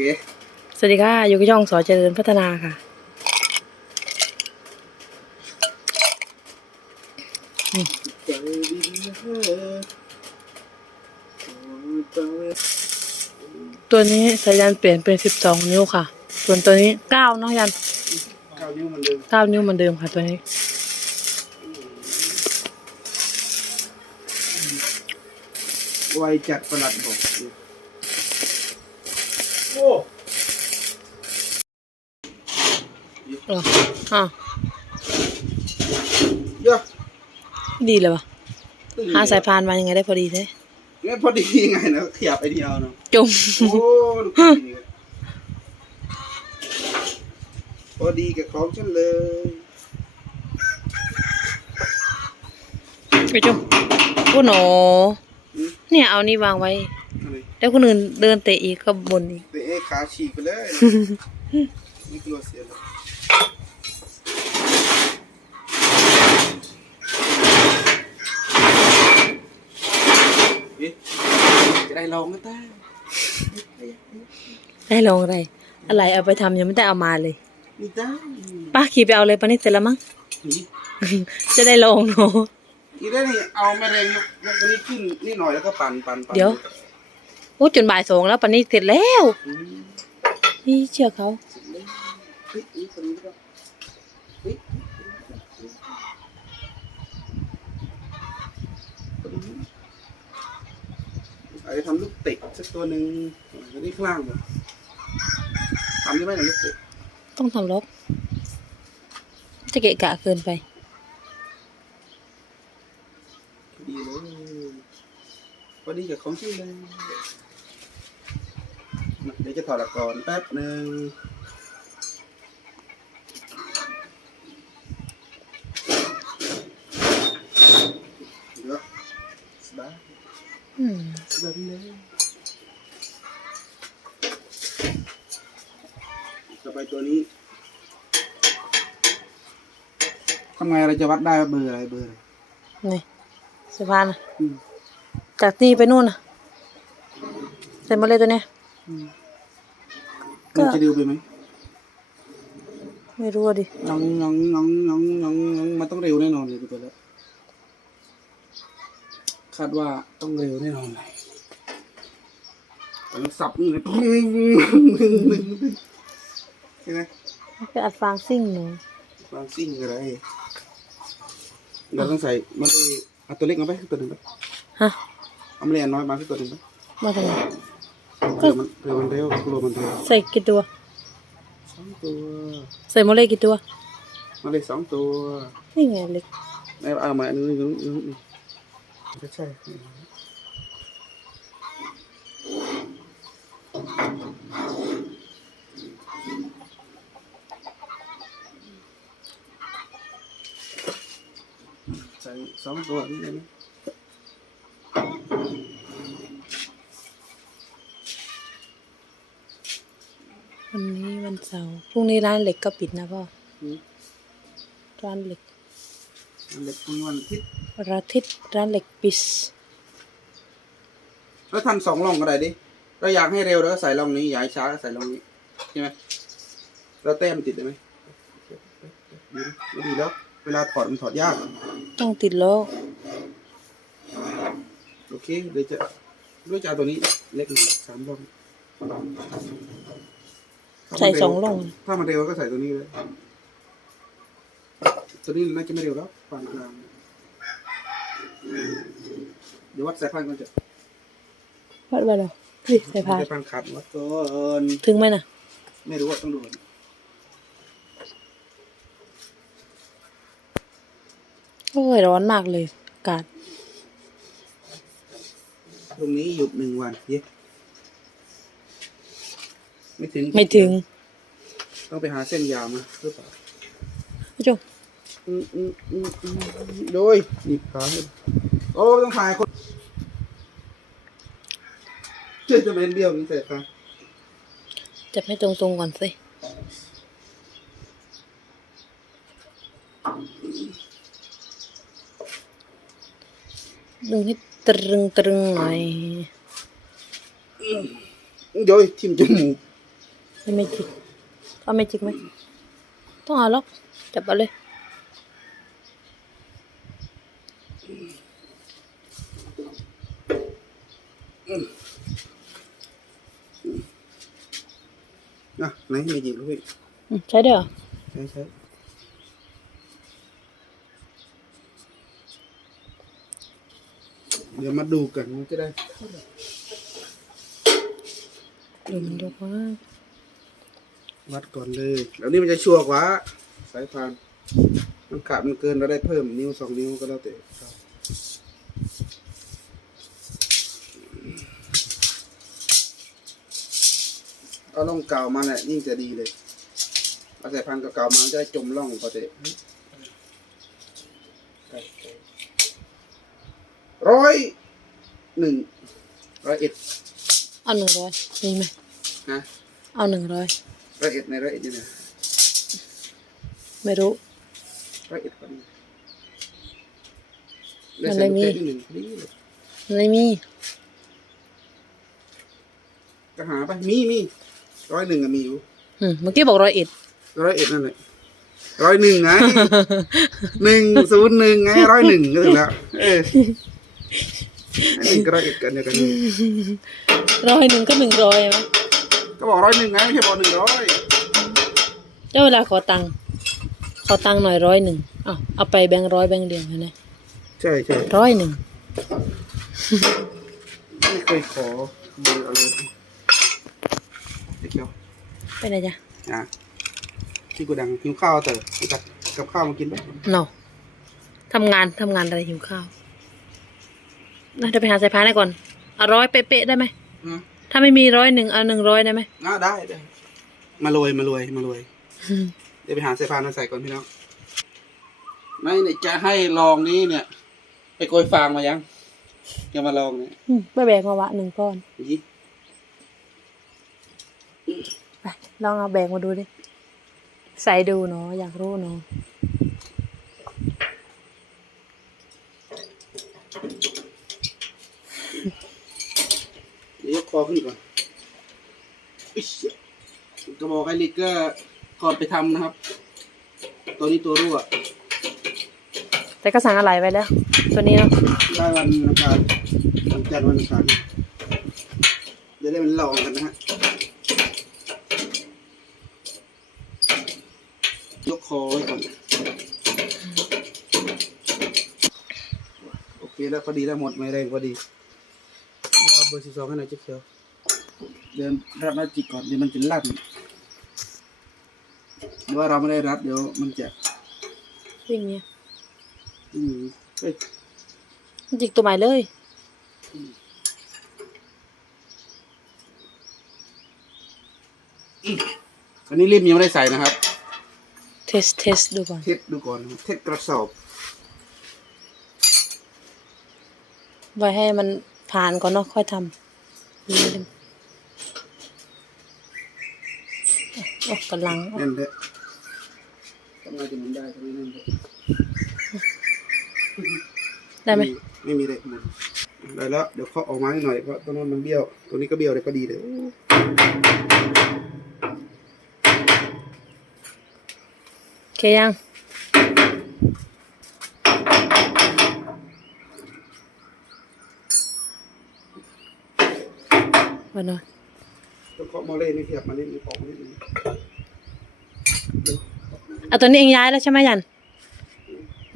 เย้สวัสดีค่ะ อยู่กับช่องสอเจริญพัฒนาค่ะใจดีนะเธอตัวนี้สายันเปลี่ยนเป็นสิบสองนิ้วค่ะ ส่วนตัวนี้เก้าเนาะยันเก้านิ้วเหมันเดิมเก้านิ้วเหมือนเดิมค่ะตัวนี้ไวจัดประหลัดบอกโอ้ เหรออะยอะดีเลยวะหาสายพานมายังไงได้พอดีใช่เนี่ยพอดีไงนะขยับไอเดียวเนาะจมโอ้ลูกพี่นี่พอดีกับของฉันเลยไปจมโอ้หนออืมเนี่ยเอานี่วางไว้อะไรแล้วคนอื่นเดินเตะอีกก็บนอีก เตะขาฉีกไปเลย ไม่กลัวเสียหรอกเอ๊ะจะ ได้ลองก็ได้ได้ลองอะไร อะไรเอาไปทำยังไม่ได้เอามาเลยไม่ได้ป้าขี่ไปเอาเลยปานี่เสร็จแล้วมั้งนี่จะได้ลองเนาะอีได้นี่เอาแม่แรงยกยกอันนี้ขึ้นนิดหน่อยแล้วก็ปั่นปั่นปั่นเดี๋ยวโอ้จนบ่ายสองแล้วปานี่เสร็จแล้ว อืมนี่เชื่อเขาเสร็จแล้วเฮ้ยนี่คนนี้ก็เฮ้ยคนนี้ อาจจะทำลูกเตะสักตัวหนึ่งอันนี้ข้างล่างหมดทำได้ไหมล่ะลูกเตะต้องทำล็อกจะเกะกะเกินไป ดีเลยพอดีกับของที่เลยมาเดี๋ยวจะถอดละก่อนแป๊บหนึ่งเดี๋ยวสบาย อืม สบายดีเลยต่อไปตัวนี้ ทำไงเราจะวัดได้ว่าเบอร์อะไรเบอร์อะไรนี่สะพานอะอืมจากนี่ไปนู่นอะเสร็จหมดเลยตัวเนี้ย อืมก็ มันจะเร็วไปไหมไม่รู้อะดิน้องน้องน้องน้องน้องน้องมันต้องเร็วแน่นอนเลยตัวแล้วคาดว่าต้องเร็วแน่นอนเลยต้องสับนี่เลยใช่ไหมไปอัดฟางซิ่งหนูบางซิ่งอะไร เราต้องใส่มันเลยเอาตัวเล็กมาไปตัวหนึ่งไปฮะเอามาเรียนน้อยมาสักตัวหนึ่งไปมาทำไมเผื่อมันเผื่อมันเร็วกลัวมันเร็วใส่กี่ตัวสองตัวใส่หมดเลยกี่ตัวมาเลยสองตัวนี่ไงเล็กเอาเอามาอันนี้นึงนึงนึงไม่ใช่ ส่สองตัวนี่เลยนะวันนี้วันเสาร์พรุ่งนี้ร้านเหล็กก็ปิดนะพ่ออืมร้านเหล็กอันเล็กคุณวันอาทิตย์วันอาทิตย์ร้านเหล็กปิดแล้วทำสองร่องก็ได้ดิเราอยากให้เร็วแล้วก็ใส่ร่องนี้อยากให้ช้าก็ใส่ร่องนี้ใช่ไหมแล้วแต้มนติดได้ไหมดีนะไม่ดีแล้ว เวลาถอดมันถอดยาก ต้องติดล้อโอเค เดี๋ยวจะด้วยจะเอาตัวนี้เล็กหน่อยสามร่องใส่สองล่อง ถ้ามันเร็วก็ใส่ตัวนี้เลย ตัวนี้น่าจะไม่เร็วแล้วปานกลางเดี๋ยววัดสายพันธุ์ก่อนจะวัดไปเลยนี่ใส่พานสายพันธุ์ขาดวัดก่อนถึงไหมน่ะ ไม่รู้ว่าต้องดูก่อน โอ้ยร้อนมากเลยอากาศตรงนี้หยุดหนึ่งวันเย้ไม่ถึงไม่ถึงต้องไปหาเส้นยาวมาหรือเปล่าผู้ชมอืมอืมอืมอืมโดยหนีบขาให้โอ้ต้องถ่ายคนเชื่อจะเป็นเดียวนี่ใส่ขาจับให้ตรงๆก่อนสิ ดึงให้ตรึงตรึงหน่อยโดยทิ่มจมูกไม่ไม่จิกเอาไม่จิกไหมต้องเอาหรอกจับเอาเลยอะไหนไม่หยิบลูกพี่อืมใช้ด้วยเหรอใช่ใช่ เดี๋ยวมาดูกันมันจะได้ดูมันยกว่าวัดก่อนเลยแล้วนี่มันจะชัวร์กว่าสายพานมันขาดมันเกินเราได้เพิ่มนิ้วสองนิ้วก็แล้วแต่ครับเอาล่องเก่ามาแหละยิ่งจะดีเลยเอาสายพานเก่าๆมาจะได้จมล่องก็จะ ร้อยหนึ่งร้อยเอ็ดเอาหนึ่งร้อยมีไหมฮะเอาหนึ่งร้อยร้อยเอ็ดในร้อยเอ็ดนี่นะไม่รู้ร้อยเอ็ดคนมันเลยมีด้ใส่ลูกเตะที่หนึ่งพอดีเลยไม่มีก็หาไปมีมีร้อยหนึ่งอะมีอยู่อืมเมื่อกี้บอกร้อยเอ็ดร้อยเอ็ดนั่นแหละร้อยหนึ่งไงหนึ่งศูนย์หนึ่งไงร้อยหนึ่งก็ถึงแล้วเออ อันนี้ก็ร้อยกันเดียวกันร้อยหนึ่งก็หนึ่งร้อยไหมก็บอกร้อยหนึ่งไงไม่ใช่บอกหนึ่งร้อยแล้วเวลาขอตังค์ขอตังค์หน่อยร้อยหนึ่งเอาเอาไปแบงค์ร้อยแบงค์เดียวนะใช่ใช่ร้อยหนึ่งไม่เคยขอเบอร์อะไรเดี๋ยวไปไหนจ๊ะอะที่กูดังหิวข้าวเต๋อกูตักกับข้าวมากินไหมเนาทำงานทำงานอะไรหิวข้าว นะเดี๋ยวไปหาสายพานให้ก่อนเอาร้อยเป๊ะๆได้ไหมอะถ้าไม่มีร้อยหนึ่งเอาหนึ่งร้อยได้ไหมอะได้ได้ มาโรยมาโรยมาโรย เดี๋ยวไปหาสายพานมาใส่ก่อนพี่น้อง ไม่เนี่ยจะให้ลองนี้เนี่ย ไปโกยฟางมายังจะมาลองเนี่ยอืมไปแบกมาวะหนึ่งก้อนยี่ไปลองเอาแบกมาดูดิ ใส่ดูเนาะอยากรู้เนาะ ยวยกคอขึ้นก่อนอิ๊ยกระบอกไอริกก็ถอดไปทำนะครับ ตัวนี้ตัวรั่วแต่ก็สั่งอะไรไว้แล้ว ตัวนี้เนาะได้วันอังคารวันจันทร์วันอังคารเดี๋ยวได้มันลองกันนะฮะยกคอไว้ก่อน โอเคแล้วพอดีแล้วหมดไม่แรงพอดี เอาเบอร์สิบสองให้หน่อยเจ๊เขียวเดินรับมาจิกก่อนเดี๋ยวมันจะลั่นหรือว่าเราไม่ได้รับเดี๋ยวมันจะวิ่งเนี่ยอืมเฮ้ยมันจิกตัวใหม่เลย อันนี้ริมยังไม่ได้ใส่นะครับ เทสเทสดูก่อนเทสดูก่อนนะครับเทสกระสอบ ไว้ให้มัน ผ่านก่อนเนาะค่อยทำนี่เลยโอ้กำลังนั่นแหละทำไมจะมันได้ทำไมนั่นแหละได้ไหมไม่มีเลยหมดได้แล้ว เดี๋ยวเขาะออกมาหน่อยเพราะตัวนั้นมันเบี้ยว ตัวนี้ก็เบี้ยวเลยก็ดีเลยโอ้โอเคยัง วันนอนตัวเคาะโมเล่นี่ขยับมานิดนึงออกมานิดนึงเดี๋ยวอะตัวนี้เองย้ายแล้วใช่ไหมยัน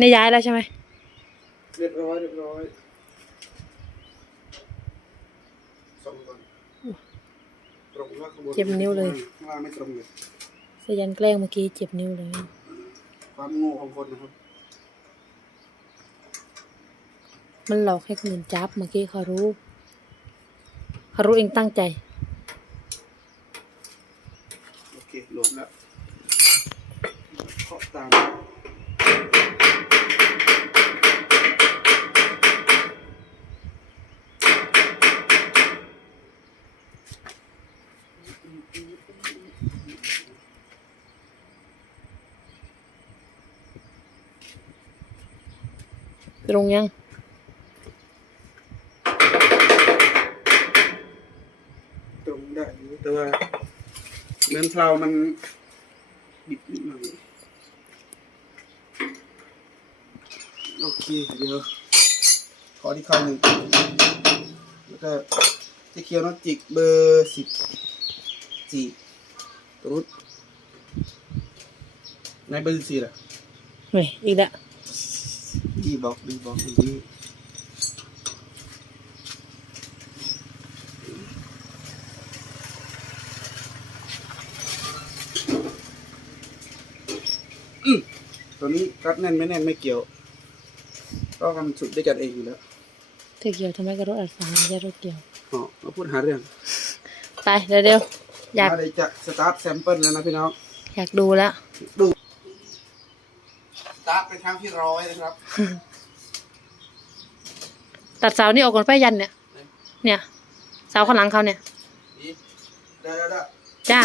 นี่ย้ายแล้วใช่ไหมเรียบร้อยเรียบร้อยส่งก่อนตรงว่าข้างบนเจ็บนิ้วเลยข้างล่างไม่ตรงเลยสยันแกล้งเมื่อกี้เจ็บนิ้วเลย ความโง่ของคนนะครับ มันหลอกให้คนอื่นจับเมื่อกี้เขารู้เขา รู้เองตั้งใจ โอเคหลวมแล้วเคาะตามตรงยัง นนเพลามันบิดนิดหน่อยโอเคเดี๋ยวขอที่ข้างหนึ่งแล้วก็ที่เคียวน็อตจิกเบอร์สิบสี่ตัวนู้นในเบอร์สิบสี่ล่ะเฮ้ยอีกแล้วดีบอกดีบอกดี ตัวนี้รัดแน่นไม่แน่นไม่เกี่ยว ก็ทำสุดด้วยกันเองอยู่แล้วเธอเกี่ยวทำไมกับรถอัดฟางไม่ใช่รถเกี่ยวอ๋อมาพูดหาเรื่องไปเดี๋ยวเดี๋ยวอยากมาเลยจะสตาร์ทแซมเปิลแล้วนะพี่น้อง อยากดูแล้วดูสตาร์ทเป็นครั้งที่ร้อยนะครับ ตัดเสานี่ออกก่อนไฟยันเนี่ย เนี่ยเสาข้างหลังเขาเนี่ย นี่ได้ได้ได้จ้า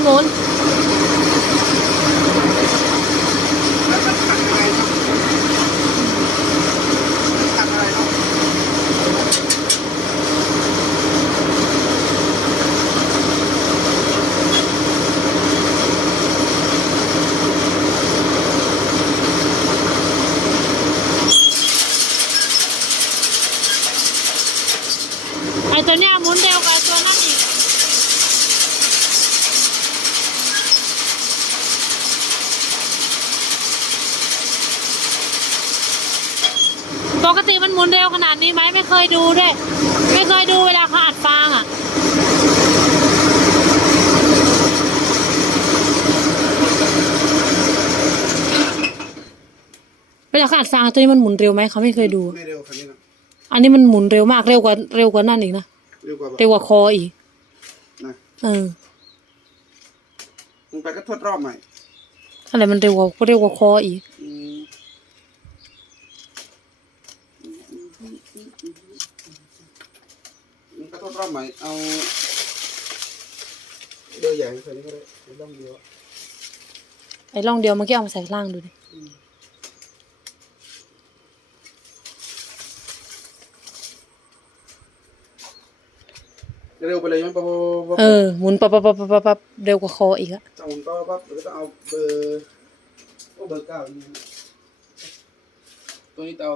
ไม่หมุน แล้วมันขัดยังไงเนาะขัดอะไรเนาะ ไอตัวเนี้ยหมุนเร็วกว่าตัวนั้นอีก ปกติมันหมุนเร็วขนาดนี้ไหมไม่เคยดูด้วย ไม่เคยดูเวลาเขาอัดฟางอะเวลาเขาอัดฟางตัวนี้มันหมุนเร็วไหมเขาไม่เคยดู ไม่เร็วคันนี้นะอันนี้มันหมุนเร็วมากเร็วกว่าเร็วกว่านั่นอีกนะเร็วกว่าแบบเร็วกว่าคออีกนะเออมึงไปก็ทดรอบใหม่อะไรมันเร็วกว่าเร็วกว่าคออีก อืมมึงก็ท ดรอบใหม่เอาเรือใหญ่ใส่นี่ก็ได้ไม่ต้องเดียวอะไอ้ร่องเดียวเมื่อกี้เอามาใส่ข้างล่างดูดิเร็วไปเลยไหมปั๊บปั๊บปั๊บเออหมุนปับปับปับปับปับเร็วกว่าคออีกอะจะหมุนปั๊บปั๊บแล้วก็ต้องเอาเบอร์โอ้เบอร์เก้านี่นะตัวนี้จะเอา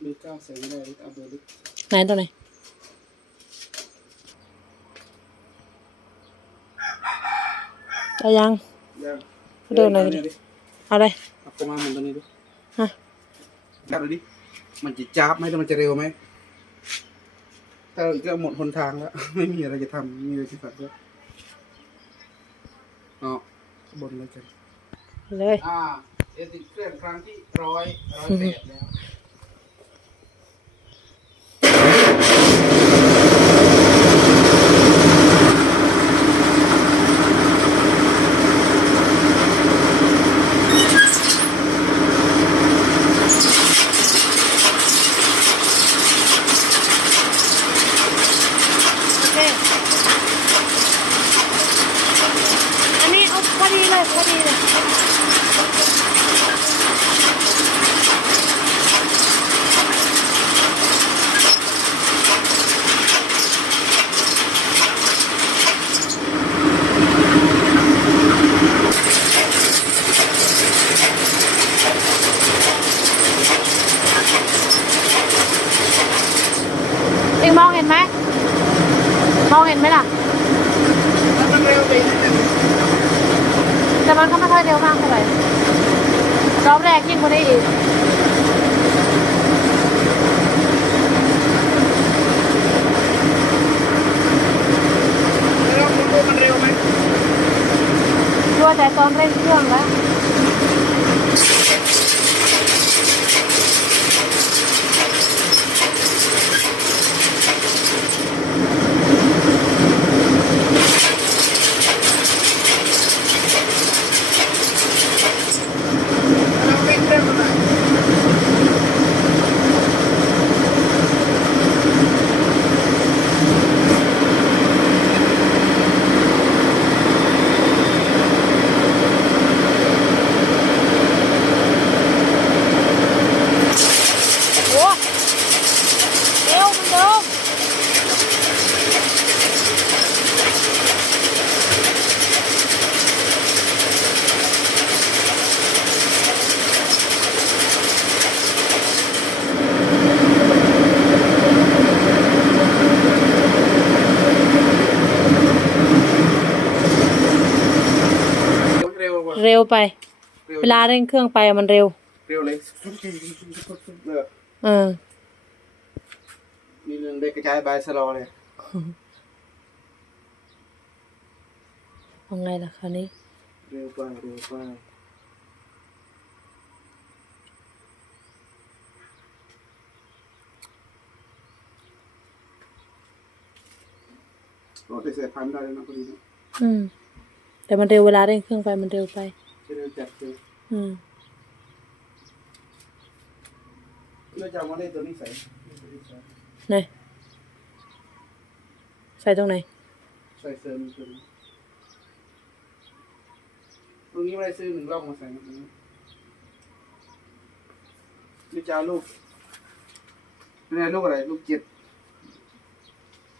เบอร์เก้าใส่ไม่ได้ต้องเอาเบอร์เล็กไหนตัวไหน จะยังยังเดินหน่อยดิดิเอาเลยเอาประมาณเหมือนตัวนี้ดิฮะจับดูดิ มันจะจับไหมแล้วมันจะเร็วไหมถ้าเราอีกก็หมดหนทางแล้ว ไม่มีอะไรจะทำไม่มีอะไรจะฝัดแล้วอ๋อบนเลยกันเลย อ่าเอติดเครื่องครั้งที่ร้อยร้อยแปดแล้ว ล่ะ มันเร็วไปนิดนึง แต่มันก็ไม่ค่อยเร็วมากเท่าไหร่รอบแรกยิ่งกว่านี้อีกแล้วคุณดูมันเร็วไหมดัวแต่ตอนเร่งเครื่องแล้ว เราเร่งเครื่องมันหน่อย โอ้เร็วเหมันเดิม เร็วกว่าเร็วไปเร็วเวลาเร่งเครื่องไปอะมันเร็ว เร็วเลยเออเออมีเรื่องได้กระจายบายสลอเลยเอาไงล่ะคราวนี้ เร็วไปเร็วไปรถได้ใส่พันได้แล้วนะพอดีนะอืม แต่มันเร็วเวลาเร่งเครื่องไปมันเร็วไปใช่เร็วจัดเลยอืมเพื่อจะเอามาเล่นตัวนี้ใส่ไหน ใส่ตรงไหน ใส่เสริมตัวนี้ตรงนี้ไม่ได้ซื้อหนึ่งรอบมาใส่ตรงนี้นี่จะเอาลูกนี่ไงลูกอะไร ลูกเจ็ด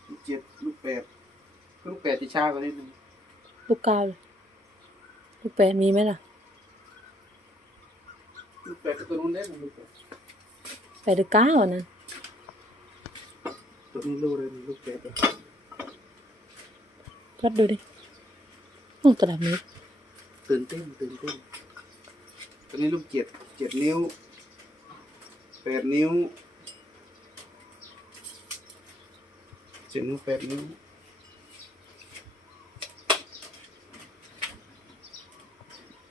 ลูกเจ็ดลูกแปดลูกแปดที่ช้ากว่านิดนึง ลูกเก้าเลยลูกแปดมีไหมล่ะ ลูกแปดก็ตัวนู้นเล่นลูกแปดแปดหรือเก้าอันนั้นตัวนี้ลูกเลยลูกแปดอะวัดดูดิโอ้ตลับนี้ตื่นเต้นตื่นเต้นตัวนี้ลูกเจ็ดเจ็ดนิ้วแปดนิ้วเจ็ดนิ้วแปดนิ้ว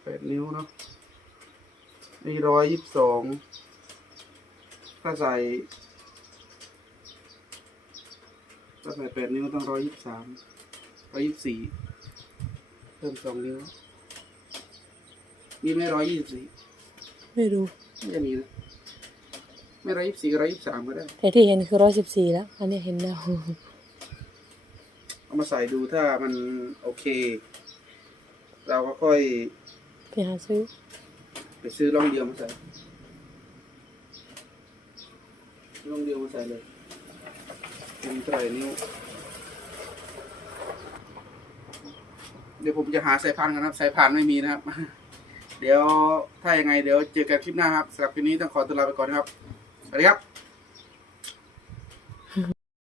แป ดนิ้วเนาะมีร้อยยี่สิบสองถ้าใส่ถ้าใส่แปดนิ้วต้องร้อยยี่สิบสามร้อยยี่สิบสี่เพิ่มสองนิ้ว มีไม่ร้อยยี่สิบสี่ไม่รู้ไม่จะมีนะไม่ร้อยยี่สิบสี่ก็ร้อยยี่สิบสามก็ได้ แต่ที่เห็นคือร้อยสิบสี่แล้ว อันนี้เห็นแล้ว เอามาใส่ดูถ้ามันโอเค เราก็ค่อยไป หาซื้อ ไปซื้อร่องเดียวมาใส่ร่องเดียวมาใส่เลยเป็นเท่าไหร่นิ้ว เดี๋ยวผมจะหาสายพานกันนะครับสายพานไม่มีนะครับ เดี๋ยวถ้ายังไงเดี๋ยวเจอกันคลิปหน้าครับสำหรับคลิปนี้ต้องขอตัวลาไปก่อนนะครับ สวัสดีครับ